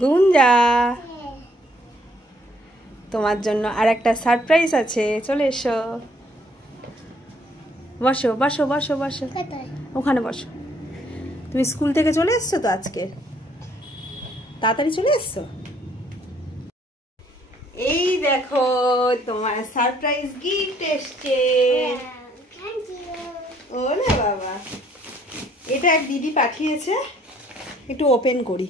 গুঞ্জা, তোমার জন্য আর একটা সারপ্রাইজ আছে, চলে এসো। বসো বসো বসো বসো, ওখানে বসো। তুমি স্কুল থেকে চলে এসছো তো আজকে, তাড়াতাড়ি চলে এসছো। এই দেখো তোমার সারপ্রাইজ গিফট এসছে। ওরে বাবা, এটা এক দিদি পাঠিয়েছে, একটু ওপেন করি।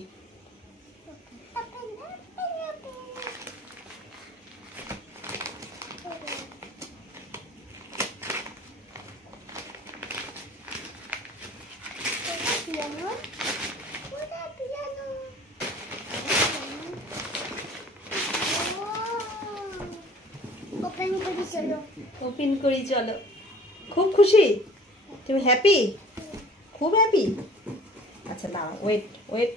ওপেন করি চলো। খুব খুশি তুমি? হ্যাপি? খুব হ্যাপি? আচ্ছা না, ওয়েট ওয়েট।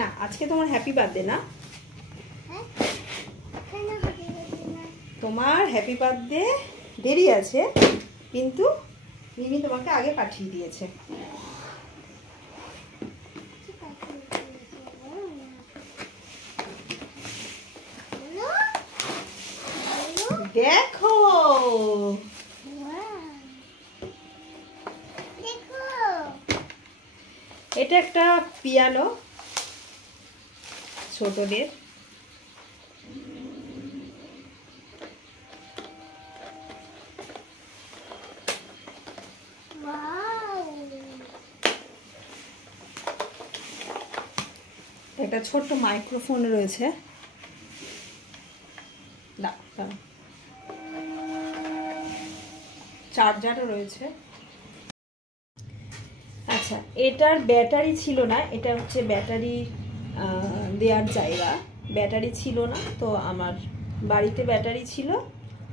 না, আজকে তোমার হ্যাপি বার্থডে না। তোমার হ্যাপি বার্থডে দেরি আছে, কিন্তু মিমি তোমাকে আগে পাঠিয়ে দিয়েছে। দেখো এটা একটা পিয়ানো, ছোটদের। একটা ছোট্ট মাইক্রোফোন রয়েছে, চার্জারও রয়েছে। আচ্ছা, এটার ব্যাটারি ছিল না, এটা হচ্ছে ব্যাটারি দেওয়ার জায়গা। ব্যাটারি ছিল না, তো আমার বাড়িতে ব্যাটারি ছিল,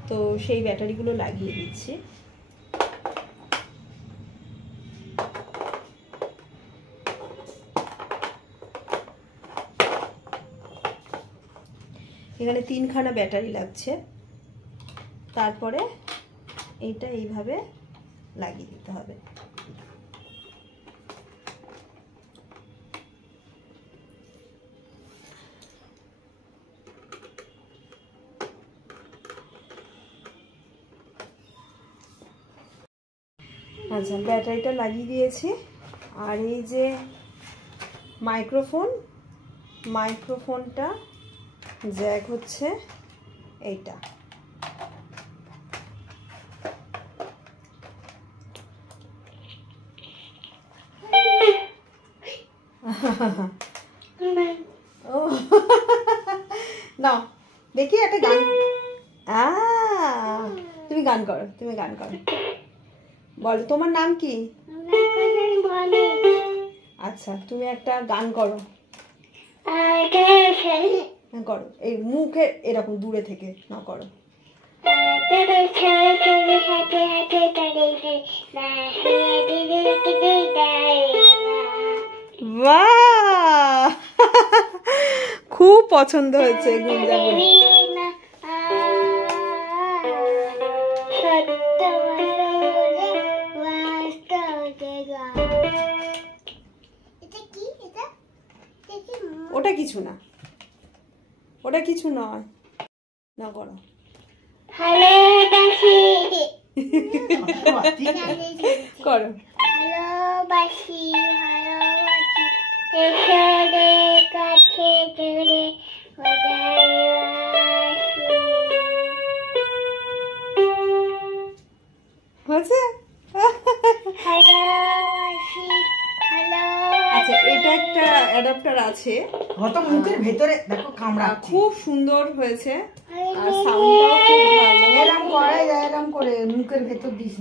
তো সেই ব্যাটারিগুলো লাগিয়ে দিচ্ছি। এখানে 3খানা ব্যাটারি লাগছে, তারপরে এইটা এইভাবে লাগিয়ে দিতে হবে। আচ্ছা, ব্যাটারিটা লাগিয়ে দিয়েছি। আর এই যে মাইক্রোফোনটা জ্যাক হচ্ছে এইটা। ও না, দেখি একটা গান। তুমি গান করো, তুমি গান করো। বলো তোমার নাম কি? আচ্ছা, তুমি একটা গান করো। করো, এই মুখে এরকম দূরে থেকে না করো। বাহ, খুব পছন্দ হয়েছে গুঞ্জা বলে। ওটা কিছু না, ওটা কিছু নয়, না করো। করো। ভালোবাসি ভালোবাসি এসরের কাছে জুড়ে হয়েছে। আচ্ছা, এটা একটা অ্যাডাপ্টার আছে, হয়তো মুখের ভেতরে দেখো কামড়া, খুব সুন্দর হয়েছে আর সাউন্ডটাও খুব ভালো। এরকম করে মুখের ভেতর দিস।